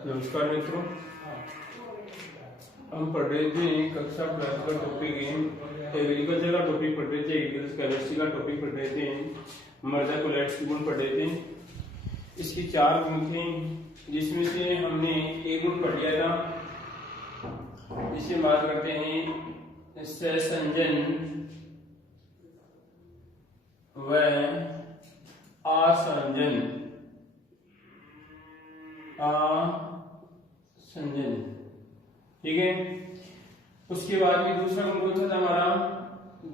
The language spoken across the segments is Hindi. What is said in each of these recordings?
नमस्कार मित्रों, हम पढ़ रहे थे कक्षा 12 का टॉपिक है एग्रीकल्चर का टॉपिक पढ़ रहे थे, एग्रीकल्चर केमिस्ट्री का टॉपिक पढ़ रहे थे, मृदा कोलैट्स के गुण पढ़ रहे थे। इसके 4 गुण थे, जिसमें से हमने एक गुण पढ़ लिया था, जिसमें बात करते हैं सहसंजन व आसंजन। संजन, ठीक है। उसके बाद में दूसरा गुण कौन सा था हमारा?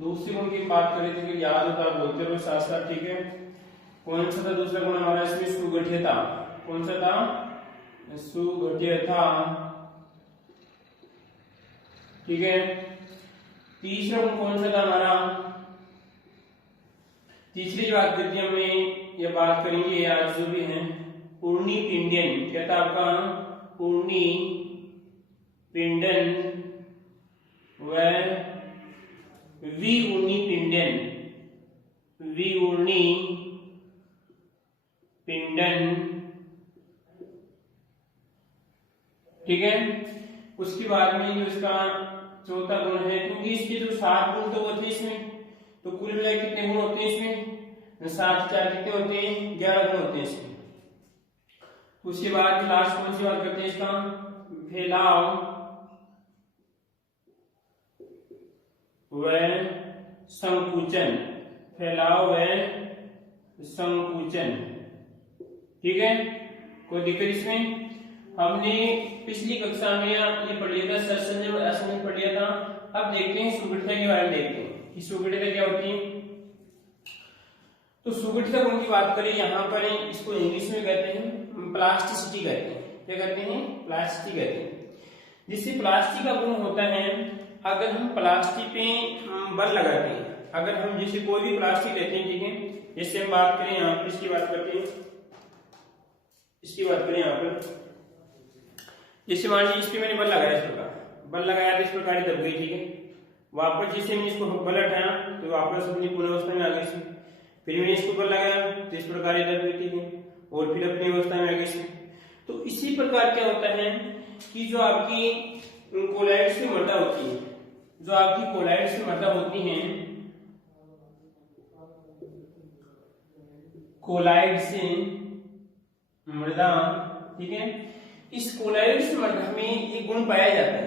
दूसरे गुण की बात करें तो कि याद होता बोलते रहो साथ साथ, ठीक है। कौन सा था दूसरा गुण हमारा? इसमें सुगठियता। कौन सा था? सुगठियता, ठीक है। तीसरा गुण कौन सा था हमारा? तीसरी बात करती है हमने, ये बात करेंगे आज जो भी है, ऊर्णी पिंडन। क्या था आपका? ऊर्णी पिंडन व विऊर्णी पिंडन। विऊर्णी पिंडन, ठीक है। उसके बाद में जो इसका चौथा गुण है, क्योंकि इसके जो 7 गुण तो होते हैं इसमें, तो कुल मिलाकर कितने गुण होते हैं इसमें? 7 4 कितने होते हैं? 11 गुण होते हैं इसमें। उसके बाद लास्ट कौन सी बात करते हैं इसका? फैलाव व संकुचन। फैलाव व संकुचन, ठीक है। कोई दिक्कत इसमें? हमने पिछली कक्षा में ये पढ़ लिया था, सहसंजन और असंजन पढ़ लिया था। अब देखते हैं सुगठिता के बारे में, देखते हैं कि सुगठिता क्या होती है। तो सुगठिता गुण की बात करें, यहाँ पर इसको इंग्लिश में कहते हैं प्लास्टिसिटी कहते हैं। क्या कहते हैं? प्लास्टिसिटी कहते हैं। जिससे प्लास्टिक का गुण होता है, अगर हम प्लास्टिक पे बल लगाते हैं, अगर हम जैसे कोई भी प्लास्टिक लेते हैं, ठीक है, जैसे हम बात करें यहाँ पर, इसकी बात करते हैं, इसकी बात करें यहाँ पर, जैसे मान लीजिए इस पे मैंने बल लगाया, इस प्रकार बल लगाया तो इस प्रकार दब गई, ठीक है। वापस जैसे मैंने इसको बल हटाया तो वापस अपनी पूर्ण अवस्था में आ गई, फिर मैंने इसको बल लगाया तो इस प्रकार दब गई, ठीक है, और फिर अपनी अवस्था में आ गई। तो इसी प्रकार क्या होता है कि जो आपकी कोलाइड्स की मृदा होती है, जो आपकी कोलाइड्स की मृदा होती है, कोलाइड से मृदा, ठीक है, इस कोलाइड्स मृदा में एक गुण पाया जाता है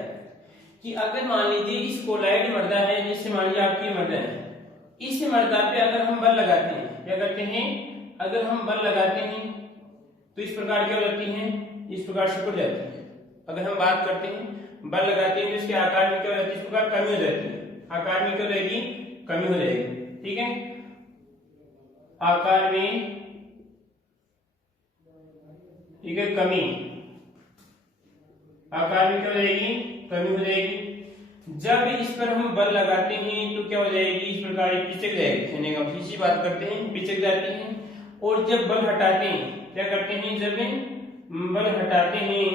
कि अगर मान लीजिए इस कोलाइड मृदा है, जैसे मान लीजिए आपकी मृदा है, इस मृदा पे अगर हम बल लगाते हैं, क्या करते हैं? अगर हम बल लगाते हैं तो इस प्रकार क्या हो जाती है? इस प्रकार सिकुड़ जाती है। अगर हम बात करते हैं बल लगाते हैं तो इसके आकार में क्या हो जाती है? इस प्रकार कमी हो जाती है। आकार में क्या हो जाएगी? कमी हो जाएगी, ठीक है। आकार में, ठीक है, कमी, आकार में क्या हो जाएगी? कमी हो जाएगी। जब इस पर हम बल लगाते हैं तो क्या हो जाएगी? इस प्रकार पिचक जाएगी। कहने का पीछे बात करते हैं, पिचक जाती है। और जब बल हटाते हैं, क्या करते हैं? जब बल हटाते हैं,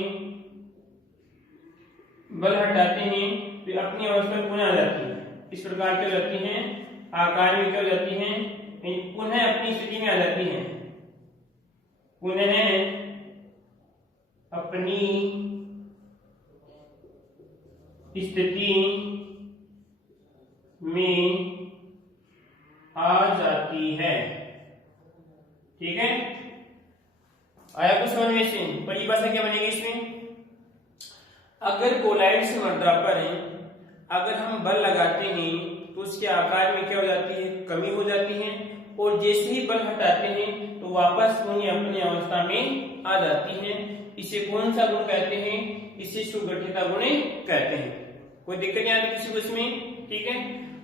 बल हटाते हैं तो अपनी अवस्था पुनः आ जाती है। इस प्रकार क्या हो जाती है? आकार में क्या हो जाती है? पुनः अपनी स्थिति में आ जाती है, पुनः अपनी स्थिति में आ जाती है, ठीक है। आया कुछ समझ में से? परिभाषा क्या बनेगी इसमें? अगर कोलाइड्स मृदा पर अगर हम बल लगाते हैं तो उसके आकार में क्या हो जाती है? कमी हो जाती है। और जैसे ही बल हटाते हैं तो वापस पुनः अपनी अवस्था में आ जाती है। इसे कौन सा गुण कहते हैं? इसे सुगठिता गुण कहते हैं। कोई दिक्कत नहीं आती किसी को इसमें, ठीक है।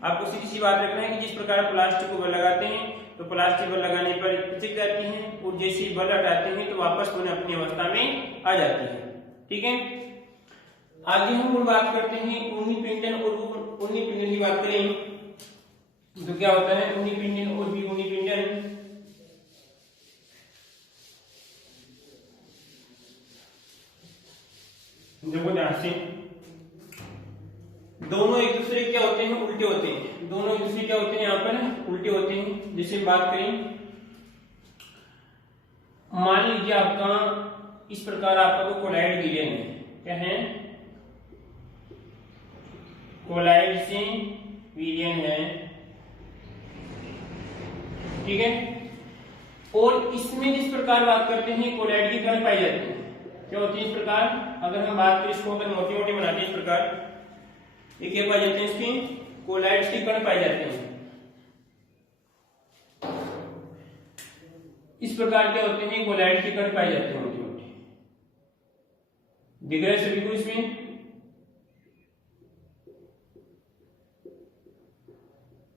आपको सीधी सी बात रखना है कि जिस प्रकार प्लास्टिक को बल लगाते हैं तो प्लास्टिक बल लगाने पर पिचक जाती है, और जैसे ही बल हटाते हैं तो वापस पुनः अपनी अवस्था में आ जाती है, ठीक है। आगे हम लोग बात करते हैं ऊर्णी पिंडन और ऊर्णी पिंडन की बात करें तो क्या होता है ऊर्णी पिंडन और विऊर्णी पिंडन? देखो ध्यान से, दोनों एक दूसरे क्या होते हैं? उल्टे होते हैं। दोनों एक दूसरे क्या होते हैं? यहाँ पर उल्टे होते हैं। जैसे बात करें, मान लीजिए आपका इस प्रकार आपका वो कोलाइड विलयन है। क्या है? कोलाइड से विलयन है, ठीक है। और इसमें जिस प्रकार बात करते हैं कोलाइड की कण पाई जाती है, क्या होती है इस प्रकार, अगर हम बात करें इसको, अगर मोटी मोटी बनाते हैं इस प्रकार, ये क्या पाई जाते हैं, इसकी कोलाइड्स की कण पाई जाते हैं। इस प्रकार क्या होते हैं, कोलाइड के कण पाए जाते हैं मोटी मोटी। दिख रहा है सभी को इसमें?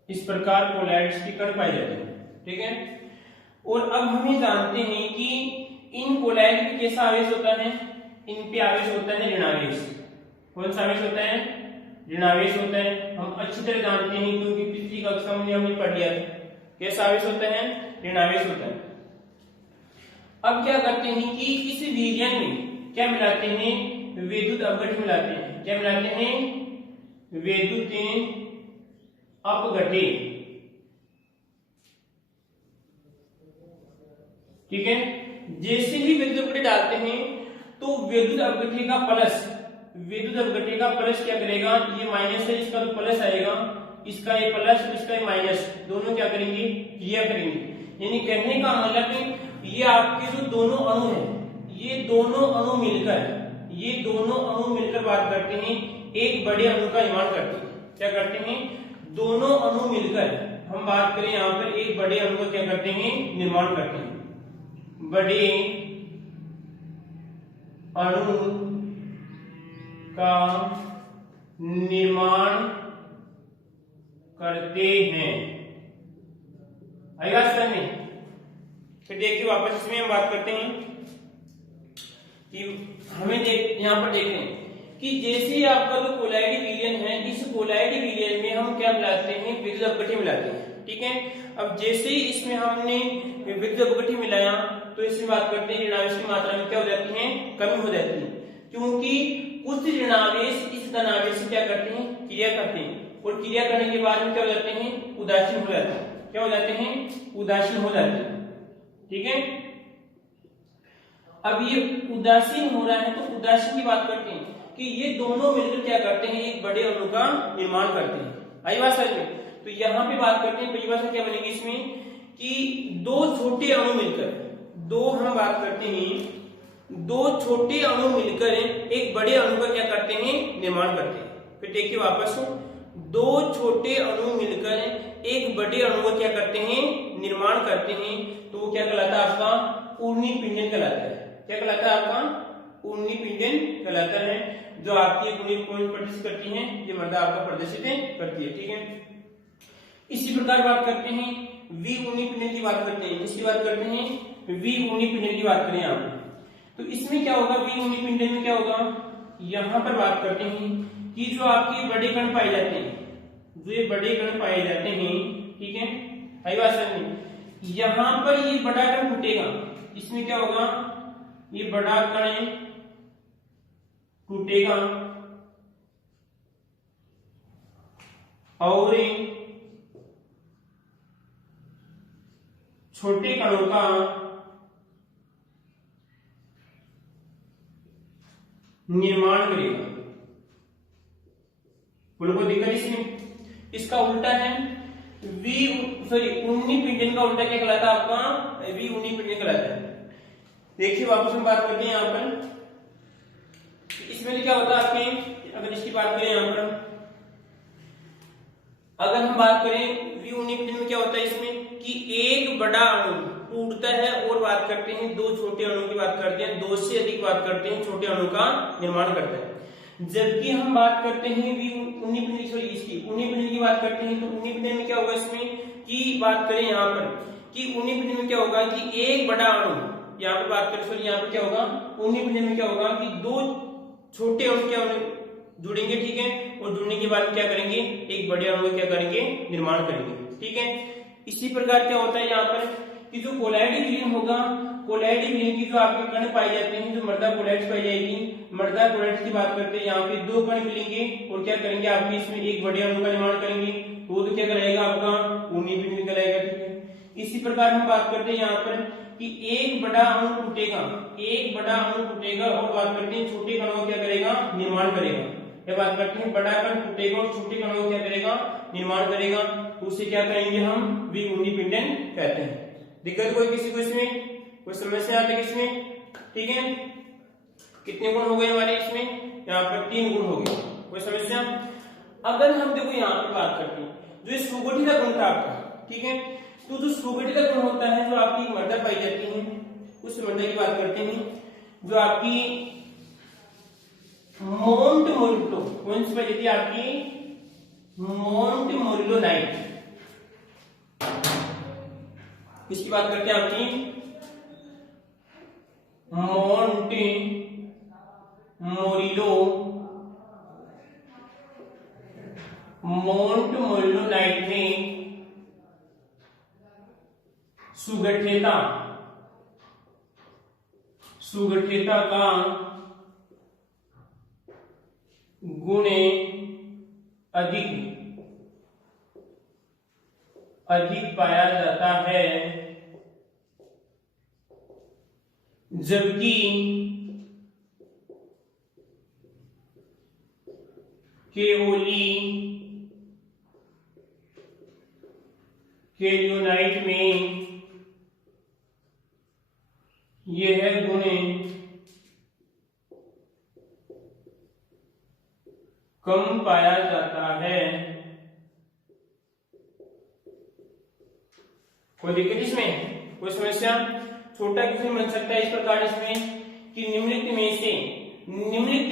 इस प्रकार कोलाइड्स के कण पाए जाते हैं, ठीक है। और अब हम ये जानते हैं कि इन कोलाइड पे कैसा आवेश होता है, इन पे आवेश होता है ऋणावेश। कौन सा आवेश होता है? ऋणावेश होता है। हम अच्छी तरह जानते हैं क्योंकि पिछली कक्षा में हमने पढ़ लिया था। कैसा आवेश होता है? ऋणावेश होता है। अब क्या करते हैं कि इस विलयन में क्या मिलाते हैं, विद्युत अपघट्य मिलाते हैं। क्या मिलाते हैं? विद्युत अपघट्य, ठीक है। जैसे ही विद्युत अपघट्य डालते हैं तो विद्युत अपघट्य का प्लस, विद्युत अपघट्य का प्लस क्या करेगा, ये माइनस है, इसका तो प्लस आएगा, इसका ये प्लस, इसका ये माइनस, दोनों क्या करेंगे, क्रिया करेंगे। यानी कहने का मतलब है ये आपके जो दोनों अणु हैं, ये दोनों अणु मिलकर बात करते हैं, एक बड़े अणु का निर्माण करते हैं। क्या करते हैं? दोनों अणु मिलकर, हम बात करें यहाँ पर एक बड़े अणु का क्या करते हैं, निर्माण करते हैं। बड़े अणु का निर्माण करते हैं। आएगा समझ में? फिर देखिए वापस इसमें हम बात करते हैं कि हमें यहां पर देखें कि जैसे आपका जो कोलाइड विलयन है, इस कोलाइड विलयन में हम क्या मिलाते हैं, विद्युत अपघट्य मिलाते हैं, ठीक है। अब जैसे ही इसमें हमने विद्युत अपघट्य मिलाया तो इसमें बात करते हैं ऋणावेश की मात्रा में क्या हो जाती है, कमी हो जाती है, क्योंकि कुछ ऋणावेश इस धनावेश से क्या करते हैं, क्रिया करते हैं, और क्रिया करने के बाद में क्या हो जाते हैं, उदासीन हो जाते हैं। क्या हो जाते हैं? उदासीन हो जाते हैं, ठीक है। अब ये उदासीन हो रहा है तो उदासीन की बात करते हैं कि ये दोनों मिलकर क्या करते हैं, एक बड़े अणु का निर्माण करते हैं। आई बात समझ में? तो यहाँ पे बात करते हैं परिभाषा क्या बनेगी इसमें कि दो छोटे अणु मिलकर, दो हम बात करते हैं दो छोटे अणु मिलकर एक बड़े अणु का क्या करते हैं, निर्माण करते हैं। फिर देखिए वापस, दो छोटे अणु मिलकर एक बड़े अणु का क्या करते हैं, निर्माण करते हैं, तो वो क्या कहलाता है, आपका ऊर्ध्वनिक पिंडन कहलाता है। क्या कहलाता है? आपका ऊर्ध्वनिक पिंडन कहलाता है, जो आपकी ऊर्ध्वनिक कोण प्रदर्शित करती है, ये मर्दा आपका प्रदर्शित करती है, ठीक है। इसी प्रकार बात करते हैं वी ऊर्ध्वनिक पिंडन की बात करते हैं, इसकी बात करते हैं वी ऊर्ध्वनिक पिंडन की बात करें आप, तो इसमें क्या होगा, वी ऊर्ध्वनिक पिंडन में क्या होगा, यहां पर बात करते हैं कि जो आपके बड़े कण पाए जाते हैं, जो ये बड़े कण पाए जाते हैं, ठीक है, आई बात समझ में, यहां पर ये बड़ा कण टूटेगा, इसमें क्या होगा, ये बड़ा कण टूटेगा और छोटे कणों का निर्माण करेगा। को दिक्कत इसमें, इसका उल्टा है ऊर्ध्वनिक पिंडन का उल्टा क्या कहलाता है, आपका वी ऊर्ध्वनिक पिंडन कहलाता है। देखिए वापस हम बात करते हैं यहाँ पर, इसमें क्या होता है आपके, अगर इसकी बात करें यहाँ पर, अगर हम बात करें वी ऊर्ध्वनिक पिंडन में क्या होता है इसमें कि एक बड़ा अणु टूटता है और बात करते हैं दो छोटे अणु की बात करते हैं, दो से अधिक बात करते हैं छोटे अणु का निर्माण करता है। जबकि हम बात करते हैं वी ऊर्ध्वनिक पिंडन, सॉरी इसकी ऊर्ध्वनिक पिंडन की बात करते हैं, तो ऊर्ध्वनिक पिंडन में क्या होगा इसमें कि बात करें यहाँ पर कि ऊर्ध्वनिक पिंडन में क्या होगा कि एक बड़ा अणु, यहाँ पर बात करें, सॉरी यहाँ पर क्या होगा, ऊर्ध्वनिक पिंडन में क्या होगा कि दो छोटे अणु क्या जुड़ेंगे, ठीक है, और जुड़ने के बाद क्या करेंगे, एक बड़े अणु क्या करेंगे, निर्माण करेंगे, ठीक है। इसी प्रकार क्या होता है यहाँ पर कि जो कोलाइड विलयन होगा, कोलाइड विलयन की जो आपके कण पाए जाते हैं, जो मृदा कोलाइड्स पाई जाएगी, मृदा कोलाइड्स की बात करते हैं, यहाँ पे दो कण मिलेंगे और क्या करेंगे, आपके इसमें एक बड़े अणु का निर्माण करेंगे, तो क्या कराएगा, आपका ऊर्ध्वनिक पिंडन कहलाएगा, ठीक है। इसी प्रकार हम बात करते हैं यहाँ पर कि एक बड़ा अणु टूटेगा, एक बड़ा अणु टूटेगा और बात करते हैं छोटे कणों का क्या करेगा, निर्माण करेगा। ये बात करते हैं बड़ा कण टूटेगा और छोटे कणों का क्या करेगा, निर्माण करेगा, तो उसे क्या कहेंगे हम, विगुणी पिंडन कहते हैं। दिक्कत कोई किसी को इसमें, कोई समस्या आती है इसमें, ठीक है। कितने गुण हो गए हमारे इसमें, यहाँ पर 3 गुण हो गए, कोई समस्या। अगर हम देखो यहाँ पे बात करते हैं जो सुगठित गुण था आपका, ठीक है, तो जो सुगठित गुण होता है जो आपकी मृदा पाई जाती है उस मृदा की बात करते हैं जो आपकी मोंट मोरिल्लो, कौन सी पाई जाती है आपकी मोंट मोरिल्लोनाइट, इसकी बात करते हैं आपकी मोंटे मोरिलो मोंट मोरिल्लोनाइट में सुगठिता का गुण अधिक पाया जाता है, जबकि केलियोनाइट में यह गुण कम पाया जाता है। कोई दिक्कत इसमें, कोई समस्या। छोटा क्वेश्चन बन सकता है इस प्रकार इसमें कि निम्नलिखित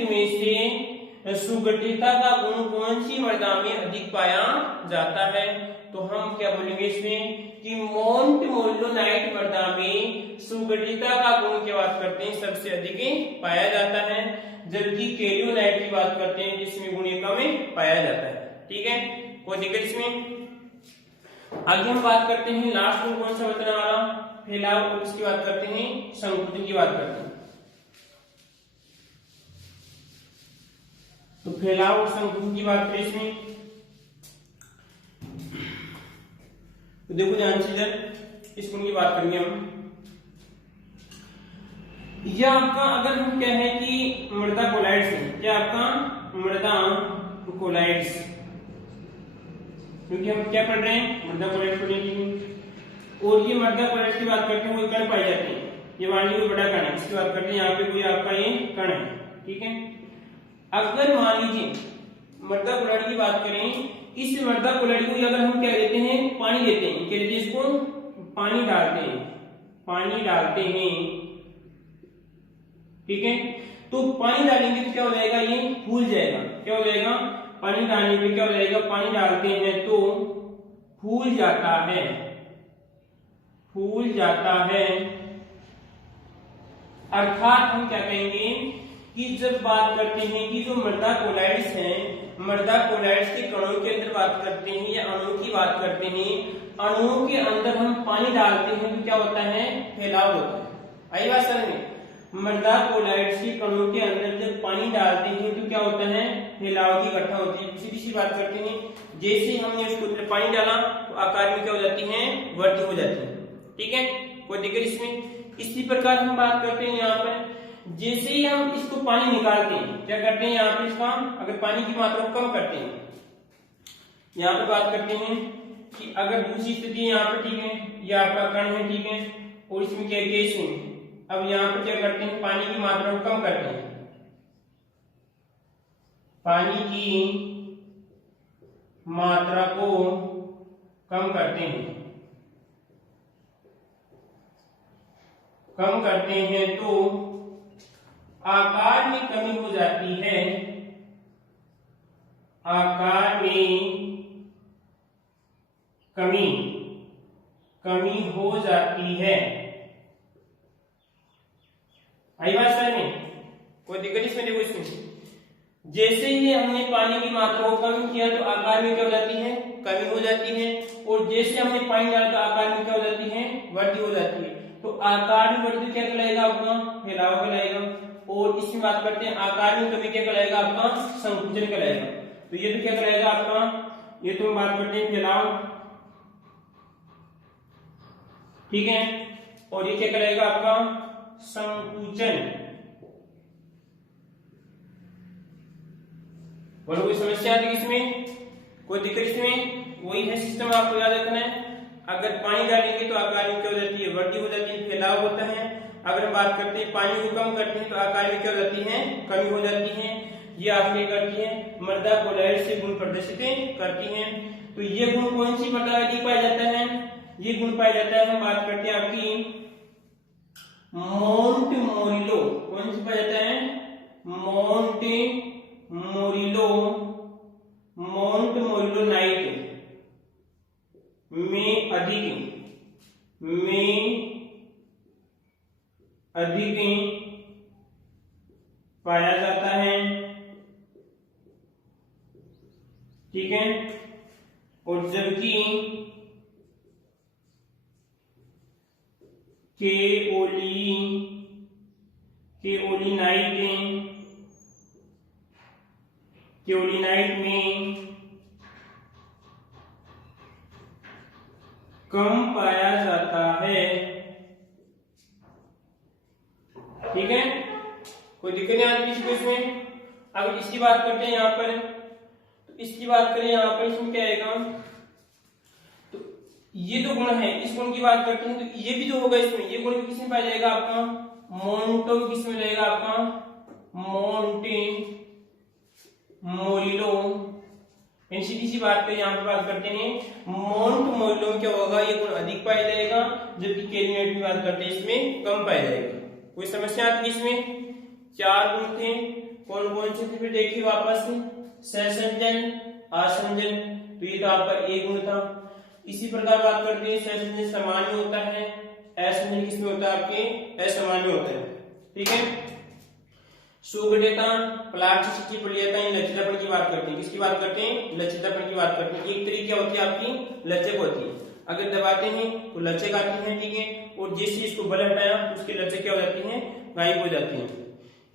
में से सुगठिता का गुण कौन सी मृदा में अधिक पाया जाता है, तो हम क्या बोलेंगे इसमें कि मोंट मोरिल्लोनाइट मृदा में सुगठिता का गुण की बात करते हैं सबसे अधिक पाया जाता है, जबकि केलियोनाइट की बात करते हैं जिसमें गुण कम पाया जाता है, ठीक है। कोई दिक्कत इसमें। आगे हम बात करते हैं लास्ट गुण कौन सा बताने वाला, फैलाव, और इसकी बात करते हैं संकुचन की बात करते हैं। तो फैलाव और संकुचन की बात करें इसमें, तो देखो ध्यान से इधर इस गुण की बात करेंगे हम। यह आपका अगर हम कहें कि मृदा कोलाइड्स है, क्या आपका मृदा कोलाइड्स, क्योंकि हम क्या पढ़ रहे हैं, मृदा कोलाइड्स पढ़ेंगे, और ये मृदा कोलाइड्स की बात करते हैं वो कण पाई जाती है, ये मान लीजिए बड़ा कण है, इसकी बात करते हैं यहाँ पे कोई आपका ये कण है, ठीक है। अगर मान लीजिए मृदा कोलाइड की बात करें, इस मृदा कोलाइड को अगर हम क्या देते हैं, पानी देते हैं, क्या देते हैं इसको, पानी डालते हैं, ठीक है। तो पानी डालेंगे तो क्या हो जाएगा, ये फूल जाएगा, क्या हो जाएगा, पानी डालने पे क्या हो जाएगा, पानी डालते हैं तो फूल जाता है, अर्थात हम क्या कहेंगे कि जब बात करते हैं कि जो मृदा कोलाइड्स हैं, मृदा कोलाइड्स के कणों के अंदर बात करते हैं या अणुओं की बात करते हैं, अणुओं के अंदर हम पानी डालते हैं तो क्या होता है, फैलाव होता है। आई बात समझ में, मृदा कोलाइड्स के कणों के अंदर जब पानी डालते हैं तो क्या होता है, फैलाव की इकट्ठा होती है। सीधी बात करते हैं, जैसे हमने उसके ऊपर पानी डाला तो आकार में क्या हो जाती है, वृद्धि हो जाती है, ठीक है। कोई दिक्कत इसमें। इसी प्रकार हम बात करते हैं यहाँ पर, जैसे ही हम इसको पानी निकालते हैं, क्या करते हैं यहाँ पर इसका, अगर पानी की मात्रा को कम करते हैं, यहाँ पर बात करते हैं कि अगर दूसरी स्थिति यहाँ पर, ठीक है, ये आपका कण है, ठीक है, और इसमें क्या गैस है, अब यहाँ पर क्या करते हैं, पानी की मात्रा को कम करते हैं, पानी की मात्रा को कम करते हैं तो आकार में कमी हो जाती है, आकार में कमी हो जाती है। आई बात समझ में, कोई दिक्कत इसमें, देखो इसमें जैसे ही हमने पानी की मात्रा को कम किया तो आकार में क्या हो जाती है, कमी हो जाती है, और जैसे हमने पानी डाला तो आकार में क्या हो जाती है, वृद्धि हो जाती है। तो आकार में वृद्धि क्या कहलाएगा, आपका फैलाव कहलाएगा, और इसमें बात करते हैं आकार में कमी क्या कहलाएगा, आपका संकुचन कहलाएगा। तो ये तो क्या कहलाएगा आपका, ये तो हम बात करते हैं फैलाव, ठीक है, और ये क्या कहलाएगा आपका संकुचन। और कोई समस्या आती है इसमें, कोई दिक्कत इसमें? वही है सिस्टम, आपको याद रखना है। अगर पानी डालेंगे तो आकार में क्या हो जाती है, वृद्धि हो जाती है, फैलाव होता है। अगर हम बात करते हैं पानी को कम करते हैं तो आकार में क्या हो जाती है, कमी हो जाती है। ये आपके करती है मृदा कोलॉइड से गुण प्रदर्शित करती हैं। तो ये गुण कौन सी मृदा में अधिक पाया जाता है? ये गुण पाया जाता है, हम बात करते हैं आपकी मोंट मोरिलो। कौन सी पाया जाता है? मोंट मोरिलो, मोंट मोरिलो नाइट में अधिक पाया जाता है। ठीक है। और जबकि केओलिनाइट में कम पाया जाता है। ठीक है, कोई दिक्कत नहीं आती किसी को इसमें। अगर इसकी बात करते हैं यहाँ पर, तो इसकी बात करें यहाँ पर, इसमें क्या आएगा? तो ये जो गुण है, इस गुण की बात करते हैं तो ये भी जो होगा इसमें, ये गुण भी किसमें पाया जाएगा आपका? मोंटो, किसमें जाएगा आपका? Monte Morillo. सीधी सी बात पे यहाँ पे बात करते हैं, मोंट मोरिलो में क्या होगा, ये गुण अधिक पाया जाएगा, जबकि केलिनेट की बात करते हैं इसमें कम पाया जाएगा। कोई समस्या आती है इसमें? 4 गुण थे, कौन कौन से थे फिर देखिए वापस। सहसंजन, आसंजन, तो ये तो आपका एक गुण था। इसी प्रकार बात करते हैं सहसंजन सामान्य होता है, असंजन किसमें होता है? आपके असामान्य होता है। ठीक है। सुगढ़ता, प्लास्टिसिटी, बलियता, लचीलापन की बात करते हैं। किसकी बात करते हैं? लचीलापन की बात करते हैं। एक तरीके क्या होती है आपकी? लचक होती है। अगर दबाते हैं तो लचक आती है। ठीक है। और जैसे इसको बल हटाया तो उसकी लचक क्या हो जाती है? गायब हो जाती है।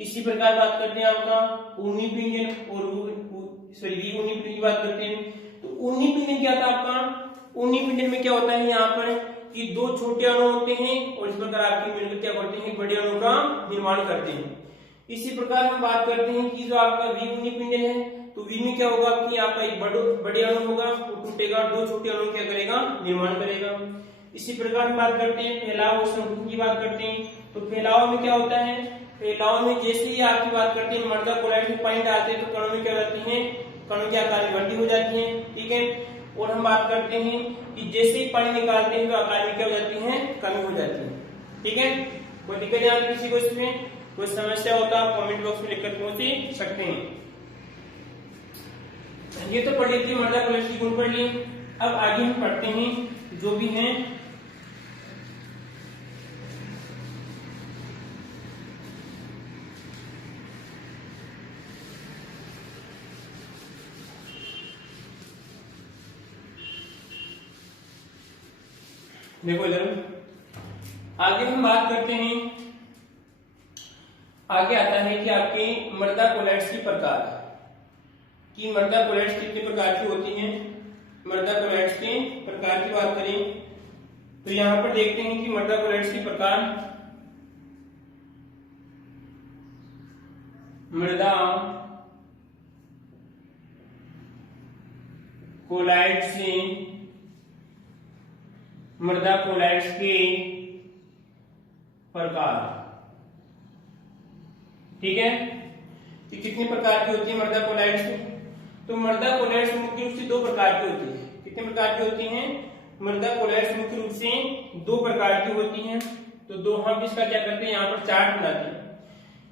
इसी प्रकार बात करते हैं आपका ऊनी पिंजन और वी ऊनी पिंजन की बात करते हैं। तो ऊनी पिंजन क्या था आपका? ऊनी पिंजन में क्या होता है यहाँ पर कि 2 छोटे अणु होते हैं और इस प्रकार आपकी मिलकर क्या करते हैं? बड़े अणु का निर्माण करते हैं। इसी प्रकार हम बात करते हैं कि जो आपका वी पिंडल है, तो वी में क्या होगा कि आपका एक बड़े अणु होगा, वो टूटेगा, 2 छोटे अणु क्या करेगा? निर्माण करेगा। इसी प्रकार हम बात करते हैं फैलाव और संकुचन की बात करते हैं। तो फैलाव में क्या होता है? फैलाव में जैसे ही आपकी बात करते हैं मृदा कोलॉइड में पानी डालते हैं तो कणों में क्या हो जाती है? कणों के आकार में वृद्धि हो जाती है। ठीक है। और हम बात करते हैं कि जैसे ही पानी निकालते हैं तो आकार में क्या हो जाती है? कमी हो जाती है। ठीक है। कोई दिक्कत नहीं आती किसी को इसमें? कोई समस्या होता है आप कमेंट बॉक्स में लिखकर पूछ सकते हैं। ये तो पढ़ लेती है, मृदा कोलॉइड की गुण पढ़ ली। अब आगे हम पढ़ते हैं जो भी हैं देखो इधर आगे हम बात करते हैं। आगे आता है कि आपके मृदा कोलॉइड्स की प्रकार, कि मृदा कोलॉइड्स कितने प्रकार की होती हैं। मृदा कोलॉइड्स के प्रकार की बात करें तो यहां पर देखते हैं कि मृदा कोलॉइड्स की प्रकार, मृदा कोलॉइड्स से मृदा कोलॉइड्स के प्रकार। ठीक है। तो कितने प्रकार की होती है मृदा कोलॉइड्स? तो मृदा कोलॉइड्स मुख्य रूप से 2 प्रकार की होती है। कितने प्रकार की होती हैं? मृदा कोलॉइड्स मुख्य रूप से 2 प्रकार की होती हैं। तो 2 हम इसका क्या करते हैं, यहाँ पर चार्ट बनाते हैं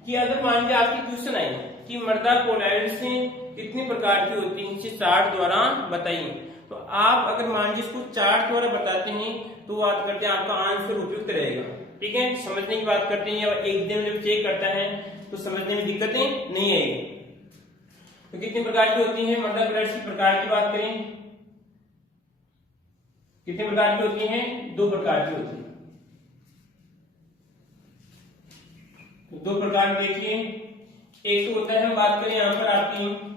कि अगर मान लीजिए आपकी क्वेश्चन आई कि मृदा कोलॉइड्स कितने प्रकार की होती है, इसे चार्ट द्वारा बताइए। तो आप अगर मान लीजिए इसको चार्ट द्वारा बताते हैं तो बात करते हैं आपका आंसर उपयुक्त रहेगा। ठीक है। समझने की बात करते हैं, एक दिन जब चेक करता है तो समझने में दिक्कतें नहीं आएगी। तो कितने प्रकार की होती है मृदा कोलॉइड्स की प्रकार की बात करें, कितने प्रकार की होती हैं? 2 प्रकार की होती है। तो 2 प्रकार देखिए, एक तो होता है हम बात करें यहां पर आपकी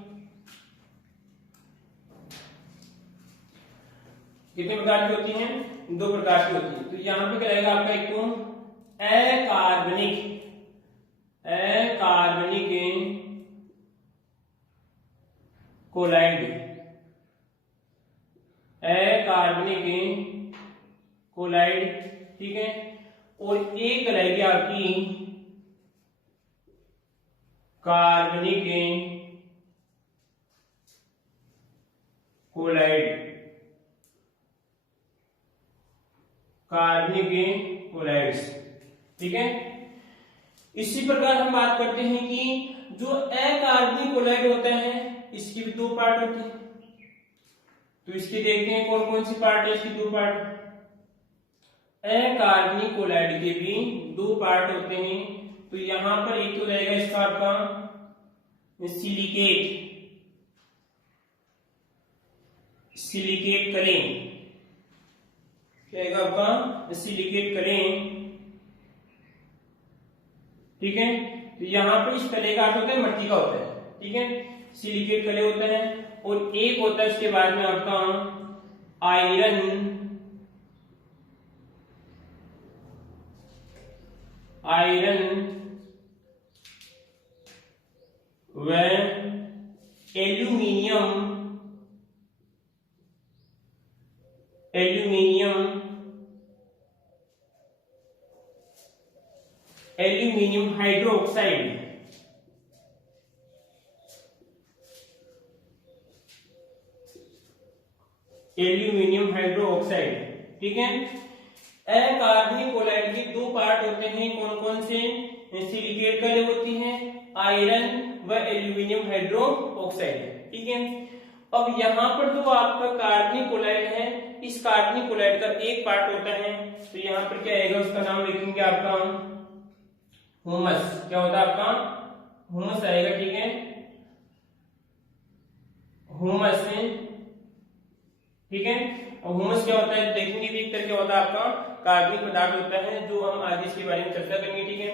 कितने प्रकार की होती हैं? 2 प्रकार की होती है। तो यहाँ पे क्या रहेगा आपका, एक तो अकार्बनिक कोलाइड, अकार्बनिक कोलाइड, ठीक है। और एक रहेगी आपकी कार्बनिक कोलाइड, कार्बनिक कोलाइड्स, ठीक है। इसी प्रकार हम बात करते हैं कि जो अकार्बनिक कोलाइड होता है इसकी भी दो पार्ट होते हैं। तो इसके देखते हैं कौन कौन सी पार्ट है इसकी, दो पार्ट। अकार्बनिक कोलाइड के भी दो पार्ट होते हैं। तो यहां पर एक तो रहेगा इसका आपका सिलिकेट कलेन, क्या रहेगा आपका सिलिकेट कलेन, ठीक है। तो यहां पर इस कले का अर्थ होता है मट्टी का होता है, ठीक है, सिलिकेट कले होता है। और एक होता है उसके बाद में आपका आयरन व एल्यूमिनियम हाइड्रोक्साइड, ठीक है। अकार्बनिक कोलाइड के दो पार्ट होते हैं, कौन कौन से, सिलिकेट कले होती हैं, आयरन व एल्यूमिनियम हाइड्रोक्साइड, ठीक है। अब यहाँ पर जो आपका कार्बनिक कोलाइड है, इस कार्बनिक कोलाइड का एक पार्ट होता है, तो यहाँ पर क्या आएगा, उसका नाम लिखेंगे आपका ह्यूमस। क्या होता है आपका ह्यूमस आएगा, ठीक है, ह्यूमस, ठीक है। और ह्यूमस क्या होता है देखेंगे भी, क्या होता है आपका कार्बनिक पदार्थ होता है, जो हम आगे इसके बारे में चर्चा करेंगे, ठीक है।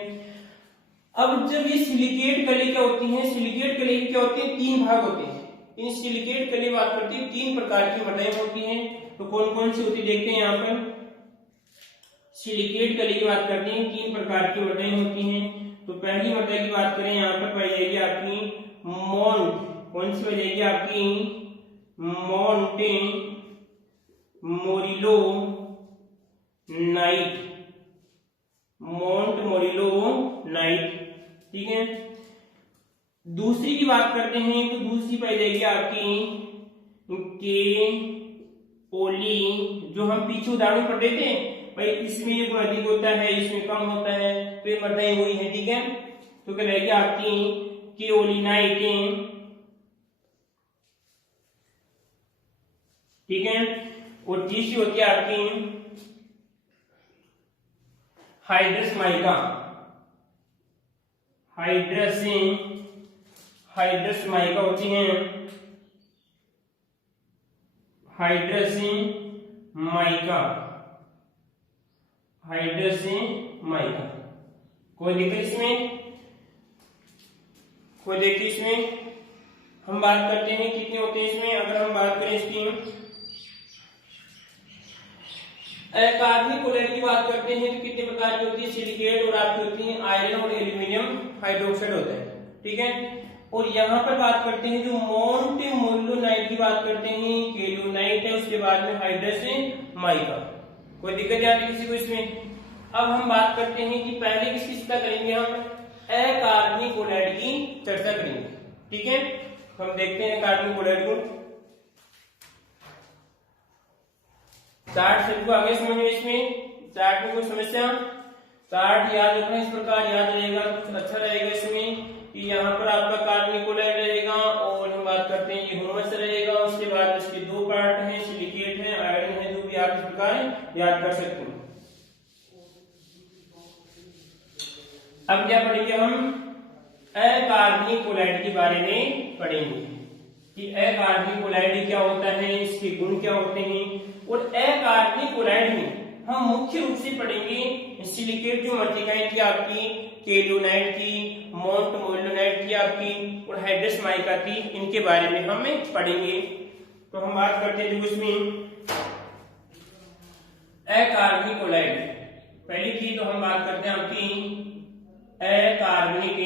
अब जब ये सिलिकेट कले क्या होती हैं, सिलिकेट कले क्या होती है, तीन भाग होते हैं। इन सिलिकेट कले बात करती है तीन प्रकार की वटाएं होती हैं। तो कौन कौन सी होती है देखते हैं यहाँ पर। सिलिकेट कले की बात करते हैं, तीन प्रकार की वटाएं होती हैं। तो पहली वटा की बात करें, यहाँ पर पाई जाएगी आपकी मोंट, कौन सी पाई जाएगी आपकी Monte Morillo night, मोंट Morillo night, ठीक है। दूसरी की बात करते हैं तो दूसरी पाई जाएगी आपकी के ओली, जो हम पीछे उदाहरण पढ़ रहे थे भाई, इसमें ये गुण अधिक होता है, इसमें कम होता है, तो ये मर्दाएं वही है, ठीक है। तो क्या रहेगी आपकी के ओलिनाइट, ठीक है। और तीसरी होती है आपकी हाइड्रस माइका, हाइड्रस माइका होती है, हाइड्रस माइका। कोई दिक्कत इसमें, कोई देखिए इसमें हम बात करते हैं कितने होते हैं इसमें। अगर हम बात करें इसकी कार्बनिक कोलाइड की बात करते हैं तो कितने प्रकार की होती है, सिलिकेट, और आपकी होती है आयरन और एल्यूमिनियम हाइड्रोक्साइड होता है, ठीक है। और यहाँ पर बात करते हैं जो मोंटे मोरिलो की बात करते हैं, केल्यूनाइट है, उसके बाद में हाइड्रस माइका। कोई दिक्कत नहीं आती किसी को इसमें। अब हम बात करते हैं कि पहले किसकी चर्चा करेंगे, हम अकार्बनिक कोलाइड की चर्चा करेंगे, ठीक है। हम देखते हैं कार्बनिक कोलाइड को। चार्ट सबको आगे समझ में, इसमें चार्ट में कोई समस्या, चार्ट याद रखना, इस प्रकार याद रहेगा तो अच्छा रहेगा। इसमें कि यहाँ पर आपका कार्बनिक कोलाइड रहेगा, और हम बात करते हैं ये ह्यूमस रहेगा, उसके बाद इसके दो पार्ट हैं, सिलिकेट है, आयरन है, जो भी आप इस प्रकार याद कर सकते हैं। अब क्या पढ़ेंगे हम, अकार्बनिक कोलाइड के बारे में पढ़ेंगे कि अकार्बनिक कोलाइड क्या होता है, इसके गुण क्या होते हैं। और अकार्बनिक कोलाइड में हम मुख्य रूप से पढ़ेंगे सिलिकेट जो मृतिकाएं थी आपकी, केल्यूनाइट की, मोंट मोरिलो की आपकी, और हाइड्रस माइका थी, इनके बारे में हम पढ़ेंगे। तो हम बात करते हैं जो इसमें अकार्बनिक कोलाइड, पहली चीज तो हम बात करते हैं आपकी अकार्बनिक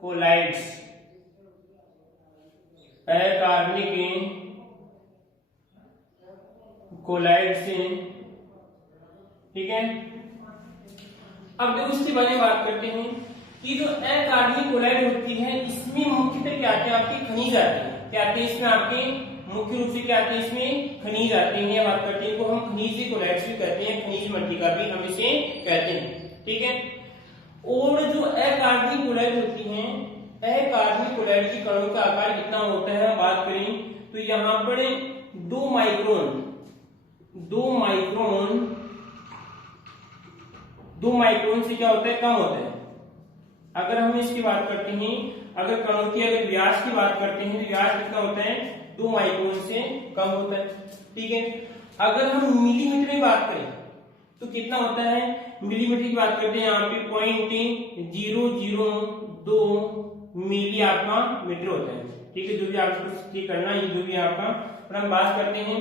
कोलाइड्स। अकार्बनिक कोलाइड्स, ठीक है। अब देखो उसके बारे में बात करते हैं कि जो अकार्बनिक कोलाइड होती है इसमें मुख्यतः क्या आते हैं, आपके खनिज आते हैं। क्या आते हैं इसमें आपके मुख्य रूप से क्या आते हैं, इसमें खनिज आते हैं। ये बात करते हैं को हम खनिज कोलाइड्स भी कहते हैं, खनिज मृत्तिका भी हम इसे कहते हैं, ठीक है। और जो अकार्बनिक कोलाइड होती हैं, अकार्बनिक कोलाइड की कणों का आकार कितना होता है, बात करें तो यहाँ पर 2 माइक्रोन से क्या होता है, कम होता है। अगर हम इसकी बात करते हैं, अगर कणों की अगर व्यास की बात करते हैं तो व्यास कितना होता है, 2 माइक्रोन से कम होता है, ठीक है। अगर हम मिलीमीटर में बात करें तो कितना होता है, मिलीमीटर की बात करते हैं यहाँ पे 0.002 मिली आपका मीटर होता है, ठीक है। जो भी आपको करना है, जो भी आपका, और हम बात करते हैं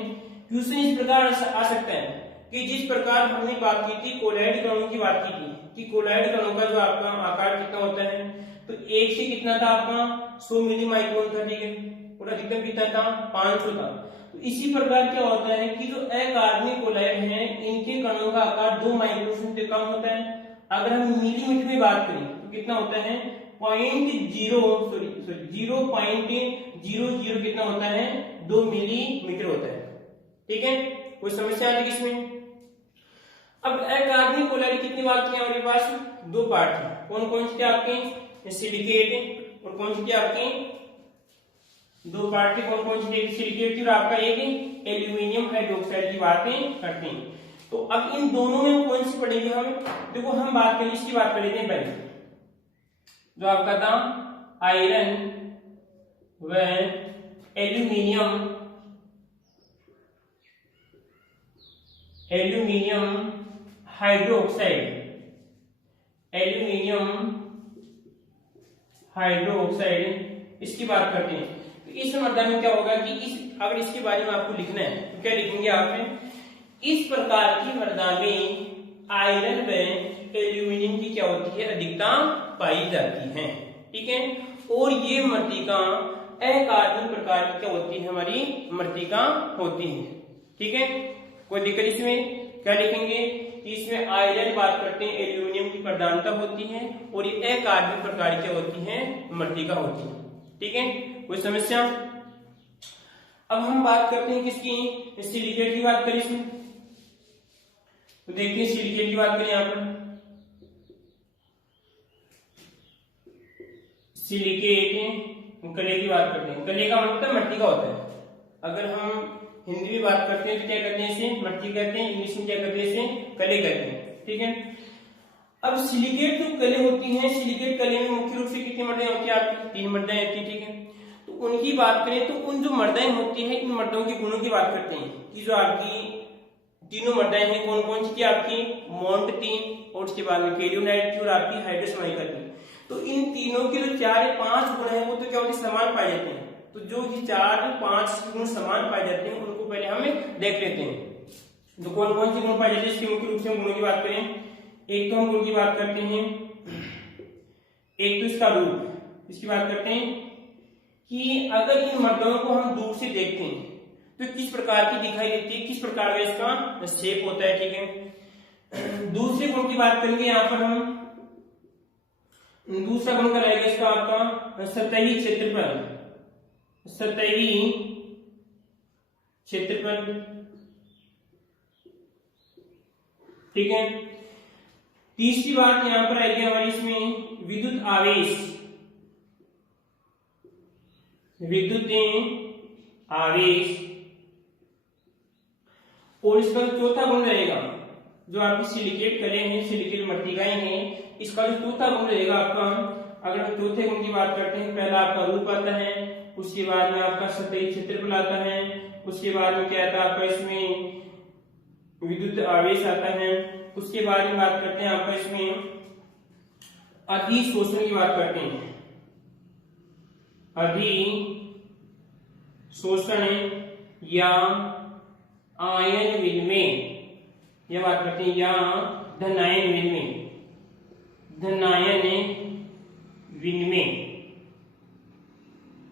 क्वेश्चन इस प्रकार आ सकता है कि जिस प्रकार हमने बात की थी कोलाइड कणों की बात की थी कि कोलाइड कणों का जो आपका आकार कितना होता है, तो एक से कितना था आपका 100 मिली माइक्रोन था, ठीक है। और अधिकतम कितना था, 500 था। तो इसी प्रकार क्या होता है कि जो अकार्बनिक कोलाइड हैं इनके कणों का आकार 2 माइक्रोन से कम होता है। अगर हम मिलीमीटर में बात करें तो कितना होता है, 0.00 कितना होता है, 2 मिलीमीटर होता है, ठीक है। कोई समस्या आती है इसमें। अब अकार्बनिक कोलाइड कितनी बात की हमारे पास, 2 पार्ट है। कौन कौन से आपके, सिलिकेट, और कौन सी आपकी, 2 पार्ट के कौन कौन से, सिलिकेट की और आपका एक एल्यूमिनियम हाइड्रोक्साइड की बातें करते हैं। तो अब इन दोनों में कौन सी पढ़ेंगे हम, देखो हम बात करें, इसकी बात कर लेते हैं पहले, जो आपका था आयरन व एल्यूमिनियम हाइड्रोक्साइड, इसकी बात करते हैं। तो इस मर्दा में क्या होगा कि अगर इसके बारे में आपको लिखना है तो क्या लिखेंगे आप, इस प्रकार की मर्दा में आयरन व एल्यूमिनियम की क्या होती है, अधिकता पाई जाती है, ठीक है। और ये मृत्तिका अकार्बनिक प्रकार की क्या होती है, हमारी मृत्तिका होती है, ठीक है। कोई दिक्कत इसमें, क्या लिखेंगे कि इसमें आयरन बात करते हैं, एल्यूमिनियम की प्रधानता होती है, और ये अकार्बनिक प्रकार की होती है, मृत्तिका होती है, ठीक है। कोई समस्या। अब हम बात करते हैं किसकी, सिलिकेट की बात करें इसमें, तो देखिए सिलिकेट की बात करें यहां पर, सिलिकेट कले की बात करते हैं। कले का मतलब मट्टी का होता है। अगर हम हिंदी में बात करते हैं तो क्या कहते हैं, इसे मट्टी कहते हैं, इंग्लिश में क्या कहते हैं, इसे कले कहते हैं, ठीक है। अब सिलिकेट जो कले होती हैं, सिलिकेट कले में मुख्य रूप से कितनी मर्दाएं होती है, आपकी 3 मर्दाएं होती है, ठीक है। तो उनकी बात करें तो उन जो मर्दाएं होती हैं, इन मर्दों के गुणों की बात करते हैं कि जो आपकी तीनों मर्दाएं हैं कौन कौन सी, आपकी मोंट 3, और उसके बाद में केरियोनाइट की और आपकी हाइड्रोस माइका की। तो इन तीनों के जो 4 या 5 गुण है वो तो क्या होते हैं, समान पाए जाते हैं। तो जो 4-5 गुण समान पाए जाते हैं उनको पहले हम देख लेते हैं। तो कौन कौन से गुण पाए जाते हैं, इसके मुख्य रूप से हम गुणों की बात करें, एक तो हम गुण की बात करते हैं, एक तो इसका रूप, इसकी बात करते हैं कि अगर इन मर्दों को हम दूर से देखते हैं तो किस प्रकार की दिखाई देती है, किस प्रकार का इसका शेप होता है, ठीक है। दूसरे गुण की बात करेंगे, यहाँ पर हम दूसरा गुण का रहेगा इसका आपका सतही क्षेत्रफल, ठीक है। तीसरी बात यहां पर आएगी हमारी इसमें विद्युत आवेश, और इसका चौथा गुण रहेगा जो आपकी सिलिकेट कले हैं, सिलिकेट मृत्तिकाएं हैं, इसका जो चौथा गुण रहेगा आपका, अगर हम चौथे गुण की बात करते हैं, पहला आपका रूप आता है, उसके बाद में आपका सतही क्षेत्रफल आता है, उसके बाद में क्या आता है आपका इसमें विद्युत आवेश आता है, उसके बाद में बात करते हैं आपका इसमें अधिशोषण की बात करते हैं, अधिशोषण या आयन विनिमय, ये बात करते हैं, या धनायन विनिमय, धनायन विनिमय।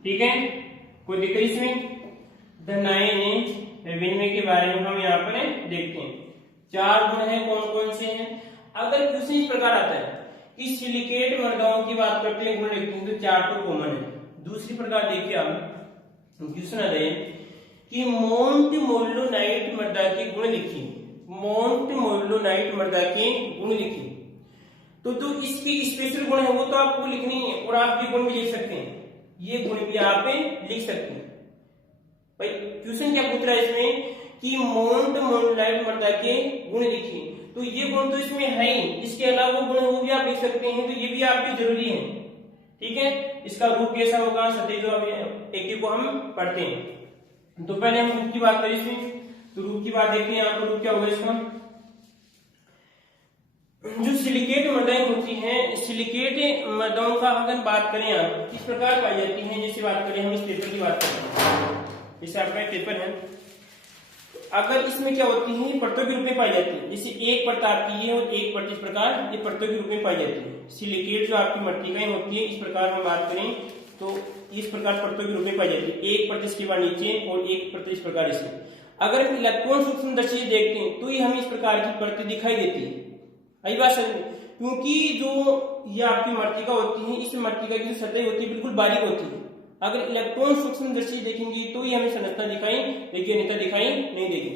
ठीक है, कोई दिक्कत इसमें? धनायन विनिमय के बारे में हम यहाँ पर देखते हैं। 4 गुण है, कौन कौन से हैं? अगर क्वेश्चन इस प्रकार आता है कि सिलिकेट मृदाओं की बात करते हैं, गुण लिखते हैं, तो 4 तो कॉमन है। दूसरी प्रकार देखिए आप, क्वेश्चन आता है कि मोंट मोल्लोनाइट मृदा के गुण लिखिए, मोंट मोल्लोनाइट मृदा के गुण लिखिए। तो इसके स्पेशल गुण है वो तो आपको लिखनी है, और आप ये गुण भी लिख सकते हैं, ये गुण भी आप लिख सकते हैं। भाई क्वेश्चन क्या पूछ रहा है इसमें कि मोंट मोल्लोनाइट मृदा के गुण लिखिए, तो ये गुण तो इसमें है ही, इसके अलावा गुण वो भी आप लिख सकते हैं, तो ये भी आपके जरूरी है। ठीक है, इसका रूप कैसा होगा, सतही जो एक को हम पढ़ते हैं। तो पहले हम रूप की बात करें इसमें, तो रूप की बात देखते हैं, यहाँ पर रूप क्या होगा इसका। जो सिलिकेट मृदाएं होती हैं, सिलिकेट मृदाओं का अगर बात करें आप किस प्रकार पाई जाती हैं, जैसे बात करें हम इस पेपर की बात करते हैं, जैसे आपका पेपर है, अगर इसमें क्या होती है, परतों के रूप में पाई जाती है। जैसे एक परत आपकी है और एक परत इस प्रकार ये परतों के रूप में पाई जाती है। सिलिकेट जो आपकी मृत्तिकाएं होती है, इस प्रकार हम बात करें तो इस प्रकार परतों के रूप में पाई जाती है, एक परत इसके बाद नीचे और एक परत इस प्रकार इससे। अगर हम इलेक्ट्रॉन सूक्ष्मदर्शी से देखते हैं तो ये हमें इस प्रकार की परतें दिखाई देती है। आई बात समझ में? क्योंकि जो ये आपकी मृत्तिका होती है, इस मृत्तिका की जो सतह होती है बिल्कुल बारीक होती है। अगर इलेक्ट्रॉन सूक्ष्मदर्शी देखेंगे तो ही हमें संरचना दिखाई देगी, अन्यथा दिखाई नहीं देगी।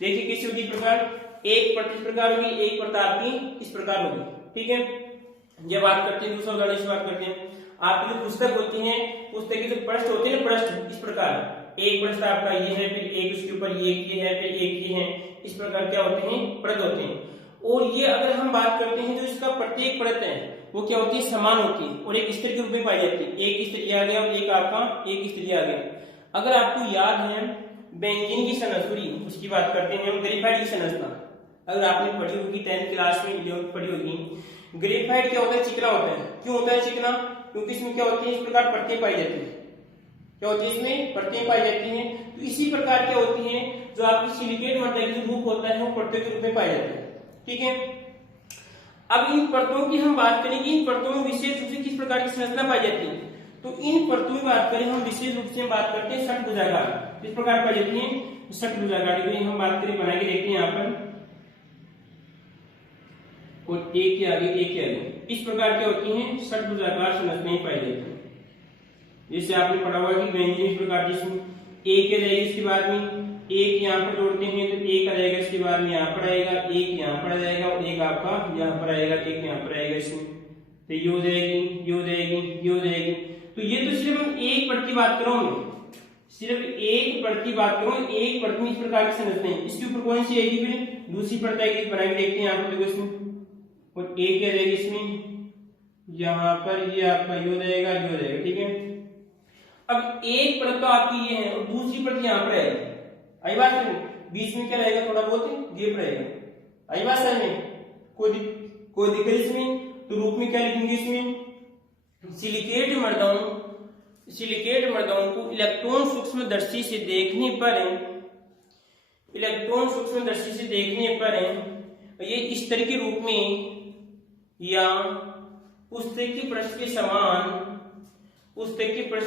देखिए कैसी होगी प्रकार, एक परत इस प्रकार होगी, एक परत आपकी इस प्रकार होगी। ठीक है, ये बात करते हैं, दूसरा उदाहरण से बात करते हैं। आपकी जो पुस्तक होती है, पुस्तक के जो पृष्ठ होते हैं ना, पृष्ठ इस प्रकार, एक पृष्ठ आपका ये है, फिर एक उसके ऊपर ये है, फिर एक ये है, इस प्रकार क्या होते हैं, परत होते हैं। और ये अगर हम बात करते हैं, जो इसका प्रत्येक परत है वो क्या होती है, समान होती है और एक स्तर के रूप में पाई जाती है। एक स्तर आ गया और एक आपका एक स्तर आ गया। अगर आपको याद है बेंजीन की संरचना, उसकी बात करते हैं हम, ग्रेफाइट की संरचना अगर आपने पढ़ी होगी 10th क्लास में, पढ़ी होगी। ग्रेफाइट क्या होता है, चिकना होता है। क्यों होता है चिकना? क्योंकि इसमें क्या होती है, इस प्रकार परतें पाई जाती है। क्या होती है, इसमें परतें पाई जाती हैं। तो इसी प्रकार क्या होती है, जो आपकी सिलिकेट मृदा की रूप होता है वो परतों के रूप में पाई जाती है। ठीक है, अब इन परतों की हम बात करेंगे, इन परतों में विशेष रूप से किस प्रकार की संरचना पाई जाती है। तो इन परतों की बात करें हम, विशेष रूप से बात करते हैं षटभुजाकार, किस प्रकार पाई जाती है, षटभुजाकार। हम बात करें, बना के देखते हैं यहाँ पर, और एक के आगे एक के आगे इस प्रकार क्या होती हैं, षटभुजाकार संरचनाएं पाई जाती है। जैसे आपने पढ़ा हुआ कि बेंजीन इस प्रकार, जिसमें एक रहेगी, इसके बाद में एक यहाँ पर जोड़ते हैं तो एक आ जाएगा, इसके बाद में यहाँ पर आएगा, एक यहाँ पर आ जाएगा और एक आपका यहाँ पर आएगा, एक यहाँ पर आएगा इसमें, तो ये हो जाएगी, ये हो जाएगी, ये हो जाएगी। तो ये तो सिर्फ हम एक परत की बात करूँ, सिर्फ एक परत की बात करूँ, एक परत में इस प्रकार की संरचना है। इसके ऊपर कौन सी आएगी, फिर दूसरी परत आएगी, बना के देखते हैं यहाँ पर, देखो इसमें, और एक क्या रहेगी इसमें, यहाँ पर ये आपका ये हो जाएगा, ये हो जाएगा। ठीक है, अब एक परत तो आपकी ये है और दूसरी परत यहाँ पर आएगी। आई बात समझ, बीच में क्या रहेगा, थोड़ा बहुत गैप रहेगा। आई बात समझ, कोई दिक्कत इसमें? तो रूप में क्या लिखेंगे इसमें, सिलिकेट मृदाओं को इलेक्ट्रॉन सूक्ष्मदर्शी से देखने पर ये इस तरह के रूप में या पुस्तक के पृष्ठ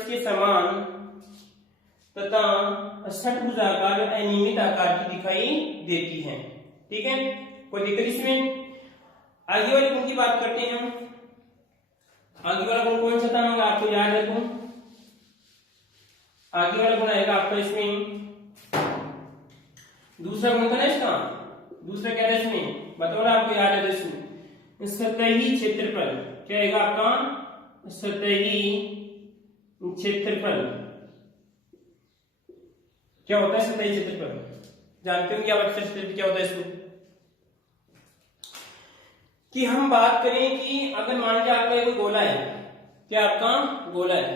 के समान तथा षटभुजाकार अनियमित आकार की दिखाई देती है। ठीक है, कोई दिक्कत इसमें? आगे वाले गुण की बात करते हैं हम। आगे वाला गुण कौन सा था, होगा आपको याद है तो? आगे वाला गुण आएगा आपका इसमें, दूसरा गुण था ना इसका, दूसरा क्या था इसमें, बताओ ना, आपको याद है इसमें, सतही क्षेत्रफल। क्या आएगा आपका, सतही क्षेत्रफल। क्या होता है सतही क्षेत्रफल, जानते हो क्या क्या होता है इसमें? कि हम बात करें कि अगर मान लीजिए आपका एक गोला है, क्या आपका गोला है,